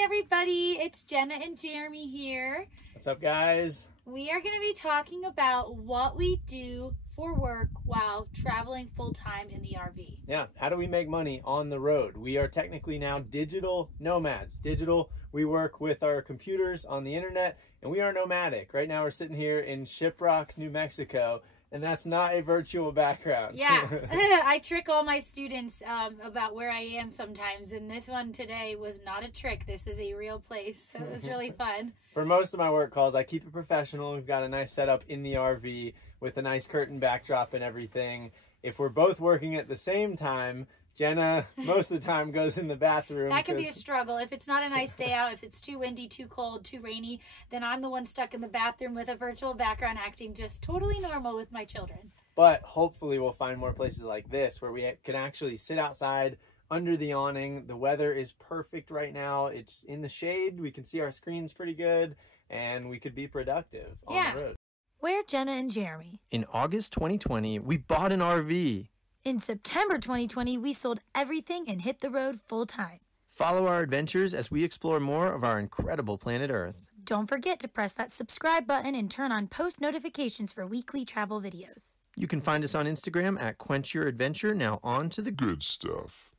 Hi everybody, it's Jenna and Jeremy here. What's up, guys? We are going to be talking about what we do for work while traveling full-time in the RV. Yeah, how do we make money on the road? We are technically now digital nomads. Digital, we work with our computers on the internet, and we are nomadic. Right now we're sitting here in Shiprock, New Mexico, and that's not a virtual background. Yeah, I trick all my students about where I am sometimes, and this one today was not a trick. This is a real place, so it was really fun. For most of my work calls, I keep it professional. We've got a nice setup in the RV with a nice curtain backdrop and everything. If we're both working at the same time, Jenna, most of the time, goes in the bathroom. That can be a struggle. If it's not a nice day out, if it's too windy, too cold, too rainy, then I'm the one stuck in the bathroom with a virtual background acting just totally normal with my children. But hopefully we'll find more places like this where we can actually sit outside under the awning. The weather is perfect right now. It's in the shade. We can see our screens pretty good, and we could be productive on the road. We're Jenna and Jeremy. In August 2020, we bought an RV. In September 2020, we sold everything and hit the road full time. Follow our adventures as we explore more of our incredible planet Earth. Don't forget to press that subscribe button and turn on post notifications for weekly travel videos. You can find us on Instagram at Quench Your Adventure. Now on to the good stuff.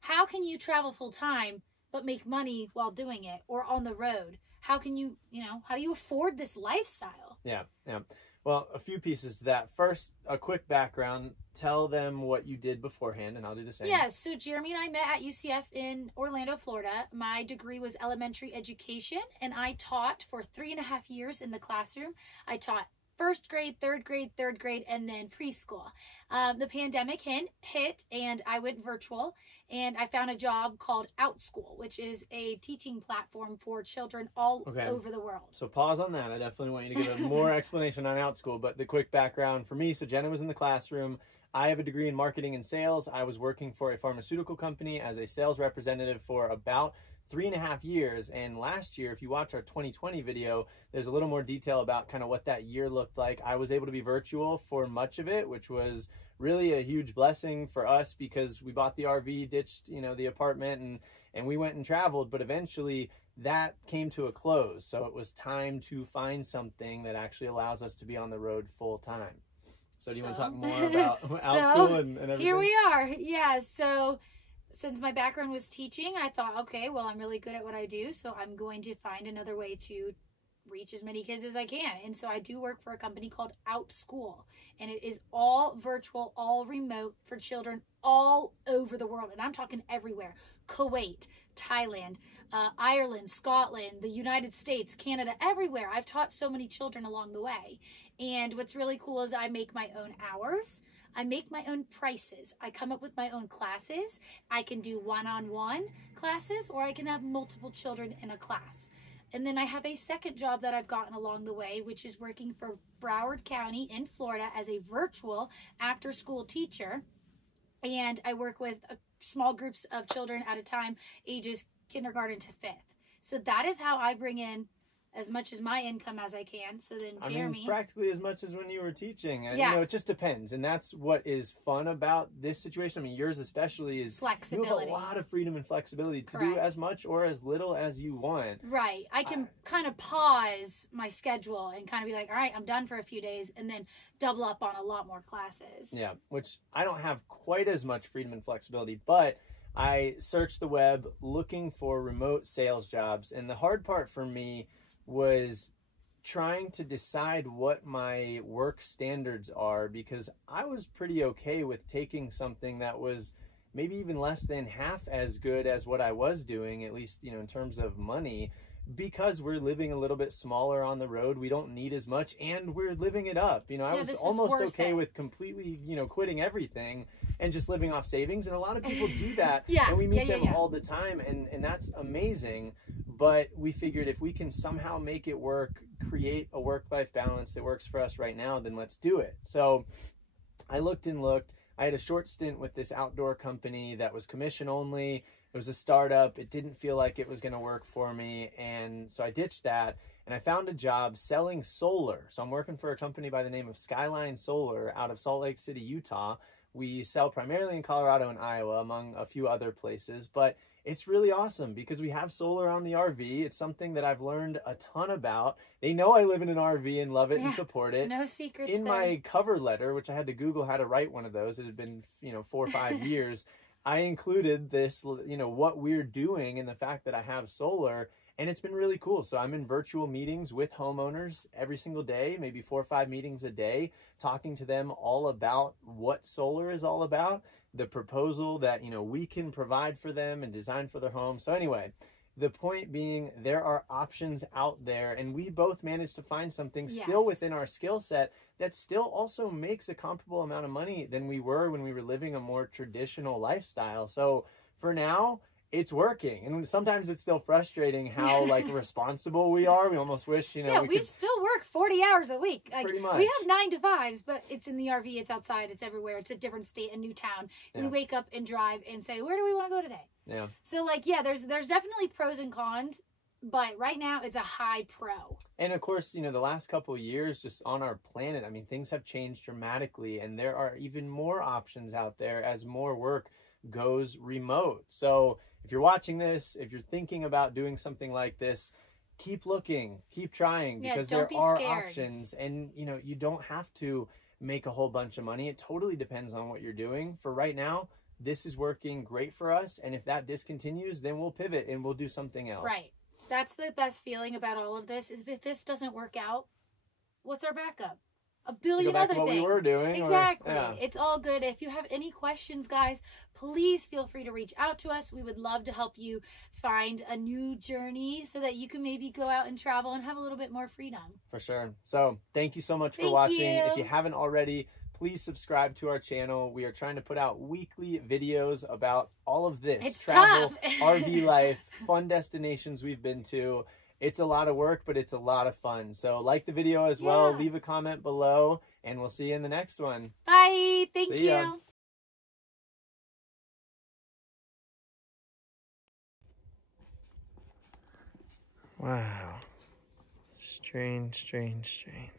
How can you travel full time but make money while doing it, or on the road? How can you, how do you afford this lifestyle? Yeah. Well, a few pieces to that. First, a quick background. Tell them what you did beforehand, and I'll do the same. Yeah, so Jeremy and I met at UCF in Orlando, Florida. My degree was elementary education, and I taught for 3.5 years in the classroom. I taught first grade, third grade, and then preschool. The pandemic hit, and I went virtual, and I found a job called OutSchool, which is a teaching platform for children all over the world. So pause on that. I definitely want you to give a more explanation on OutSchool, but the quick background for me. So Jenna was in the classroom. I have a degree in marketing and sales. I was working for a pharmaceutical company as a sales representative for about 3.5 years, and last year, if you watch our 2020 video, there's a little more detail about kind of what that year looked like. I was able to be virtual for much of it, which was really a huge blessing for us because we bought the RV, ditched the apartment, and we went and traveled, but eventually that came to a close. So it was time to find something that actually allows us to be on the road full time. So do you want to talk more about OutSchool and everything? Here we are. Yeah, so since my background was teaching, I thought, okay, well, I'm really good at what I do, so I'm going to find another way to reach as many kids as I can. And so I do work for a company called OutSchool, and it is all virtual, all remote for children all over the world. And I'm talking everywhere: Kuwait, Thailand, Ireland, Scotland, the United States, Canada, everywhere. I've taught so many children along the way. And what's really cool is I make my own hours. I make my own prices. I come up with my own classes. I can do one-on-one classes, or I can have multiple children in a class. And then I have a second job that I've gotten along the way, which is working for Broward County in Florida as a virtual after-school teacher. And I work with small groups of children at a time, ages kindergarten to 5th. So that is how I bring in as much as my income as I can. So then Jeremy, practically as much as when you were teaching. Yeah. It just depends. And that's what is fun about this situation. I mean, yours especially is flexibility. You have a lot of freedom and flexibility to do as much or as little as you want. Right. I can kind of pause my schedule and kind of be like, all right, I'm done for a few days, and then double up on a lot more classes. Yeah, which I don't have quite as much freedom and flexibility, but I searched the web looking for remote sales jobs. And the hard part for me was trying to decide what my work standards are, because I was pretty okay with taking something that was maybe even less than half as good as what I was doing, at least, in terms of money, because we're living a little bit smaller on the road. We don't need as much, and we're living it up. I was almost okay with completely, quitting everything and just living off savings. And a lot of people do that, and we meet them all the time, and that's amazing. But we figured if we can somehow make it work, create a work-life balance that works for us right now, then let's do it. So I looked and looked. I had a short stint with this outdoor company that was commission only. It was a startup. It didn't feel like it was going to work for me. And so I ditched that, and I found a job selling solar. So I'm working for a company by the name of Skyline Solar out of Salt Lake City, Utah. We sell primarily in Colorado and Iowa, among a few other places, but it's really awesome because we have solar on the RV. It's something that I've learned a ton about. They know I live in an RV and love it and support it. No secrets in there. My cover letter, which I had to Google how to write one of those, it had been 4 or 5 years, I included this, what we're doing and the fact that I have solar, and it's been really cool. So I'm in virtual meetings with homeowners every single day, maybe 4 or 5 meetings a day, talking to them all about what solar is all about, the proposal that, we can provide for them and design for their home. So anyway, the point being, there are options out there, and we both managed to find something still within our skill set that still also makes a comparable amount of money than we were when we were living a more traditional lifestyle. So for now, it's working. And sometimes it's still frustrating how responsible we are. We almost wish, we still work 40 hours a week. Pretty much. We have 9 to 5s, but it's in the RV, it's outside, it's everywhere. It's a different state, a new town. Yeah. We wake up and drive and say, where do we want to go today? Yeah. So there's definitely pros and cons, but right now it's a high pro. And of course, the last couple of years just on our planet, I mean, things have changed dramatically, and there are even more options out there as more work goes remote. So if you're watching this, if you're thinking about doing something like this, keep looking, keep trying, because there are options, and you don't have to make a whole bunch of money. It totally depends on what you're doing. For right now, this is working great for us, and if that discontinues, then we'll pivot and we'll do something else. Right. That's the best feeling about all of this, is if this doesn't work out, what's our backup? A billion go back other to what things. We were doing. Exactly. It's all good. If you have any questions, guys, please feel free to reach out to us. We would love to help you find a new journey so that you can maybe go out and travel and have a little bit more freedom. For sure. So thank you so much for watching. If you haven't already, please subscribe to our channel. We are trying to put out weekly videos about all of this. It's travel, tough. RV life, fun destinations we've been to. It's a lot of work, but it's a lot of fun. So like the video as well. Leave a comment below, and we'll see you in the next one. Bye. Thank See ya. you. Wow. Strange, strange, strange.